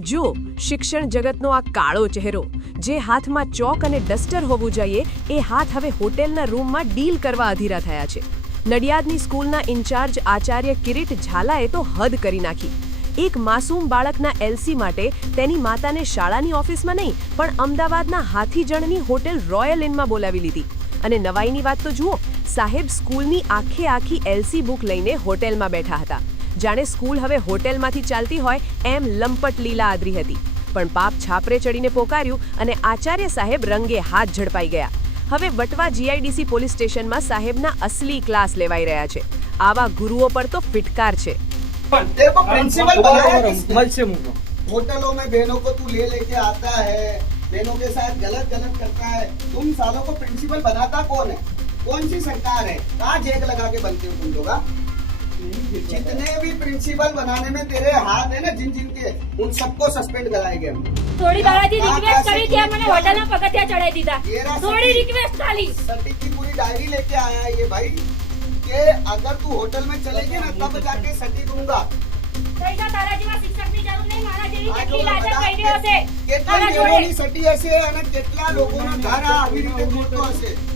જો શિક્ષણ જગતનો આ કાળો ચહેરો, જે હાથમાં ચોક અને ડસ્ટર હોવું જોઈએ, એ હાથ હવે હોટેલના રૂમમાં ડીલ કરવા અધીરા થયા છે. નડિયાદની સ્કૂલના ઇન્ચાર્જ આચાર્ય કિરીટ ઝાલાએ તો હદ કરી નાખી. એક માસૂમ બાળકના એલસી માટે તેની માતાને શાળાની ઓફિસમાં નહીં પણ અમદાવાદના હાથીજણની હોટેલ રોયલ ઇનમાં બોલાવી લીધી. અને નવાઈની વાત તો જુઓ, સાહેબ સ્કૂલની આખી એલસી બુક લઈને હોટેલમાં બેઠા હતા. જાણે સ્કૂલ હવે હોટેલમાંથી ચાલતી હોય એમ લંપટ લીલા આદરી હતી. પણ પાપ છાપરે ચડીને પોકાર્યું અને આચાર્ય સાહેબ રંગે હાથ ઝડપાઈ ગયા. હવે વટવા જીઆઈડીસી પોલીસ સ્ટેશનમાં साहेबना असली क्लास लेवाई रहा है. आवा गुरुओं पर तो फिटकार है. देखो प्रिंसिपल होटलों में बहनों को तू ले लेके आता है, बहनों के साथ गलत करता है. तुम सालों को प्रिंसिपल बनाता कौन है? कौन सी सरकार है? कहाँ जेक लगा के बनते हो तुम लोग? जितने भी प्रिंसिपल बनाने में तेरे हाथ है ना, जिन के उन सबको सस्पेंड कराएंगे हम. थोड़ी दादाजी रिक्वेस्ट करी थी, मैंने होटल में पगथिया चढ़ाई दीधा. थोड़ी रिक्वेस्ट खाली. सटीक की पूरी डायरी लेके आया है ये भाई कि अगर तू होटल में चलेगी ना तब जाके सटीक दूंगा. कैसा दादाजी में शिक्षक की जरूर नहीं, मारा जेवी કેટલી લાજત કરી હશે. કેટલા લોકોની સટી હશે અને કેટલા લોકોના ઘર આવી રીતે જોતો હશે.